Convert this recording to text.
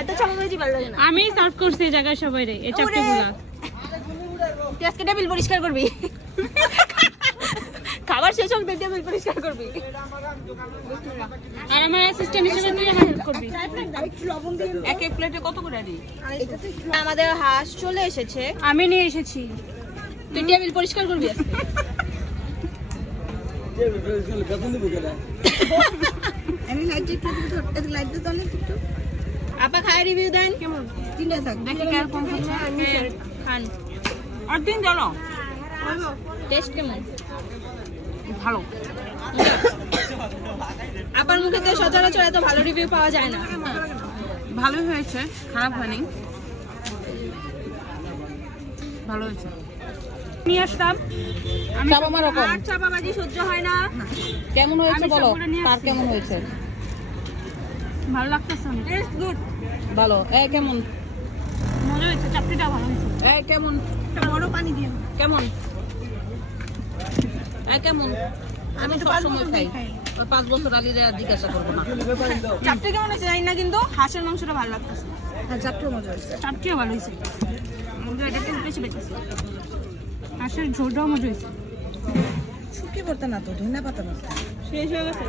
এত চাপাবাজি ভালো লাগে না। আমি সার্ভ করছি এই জায়গায় সবাই রে এই চাপটিগুলা। তুই আজকে টেবিল পরিষ্কার করবি। খাবার শেষ হোক টেবিল পরিষ্কার করবি। আর আমার অ্যাসিস্ট্যান্ট হিসেবে তুই আমার হেল্প করবি। এক এক প্লেটে কত করে দিই? আমাদের হাঁস চলে এসেছে, আমি নিয়ে এসেছি। তুই টেবিল পরিষ্কার করবি আজকে। আপা খায় রিভিউ দেন কেমন? তিনটা থাক দেখে কেমন হচ্ছে। খান আর দিন জানো টেস্ট কেমন? ভালো। আপার মুখে তো সচরাচর এত ভালো রিভিউ পাওয়া যায় না। ভালো হয়েছে, খারাপ হয়নি, ভালো হয়েছে। নিয়ে আসলাম আমি আর চাপাবাজি সহ্য হয় না। কেমন হয়েছে বলো, কার কেমন হয়েছে? ভালো লাগতেছে অনেক। Taste good. ভালো। কেমন? মজা হয়েছে, চাপটিটা ভালো হয়েছে। কেমন? বড় পানি দিয়ে কেমন? কেমন? আমি তো সবসময় খাই। ওই 5 বছর আলিরে আর জিজ্ঞাসা করবো না। চাপটি কেমন হয়েছে জানি না, কিন্তু হাঁসের মাংসটা ভালো লাগতেছে। হ্যাঁ, চাপটিও মজা হয়েছে। চাপটিও ভালো হয়েছে, এটা একটু বেশি বেঁচেছে। হাঁসের ঝোলটাও মজা হয়েছে। শুকিয়ে পড়তে না তো, ধনে পাতা না। শেষ হয়ে গেছে।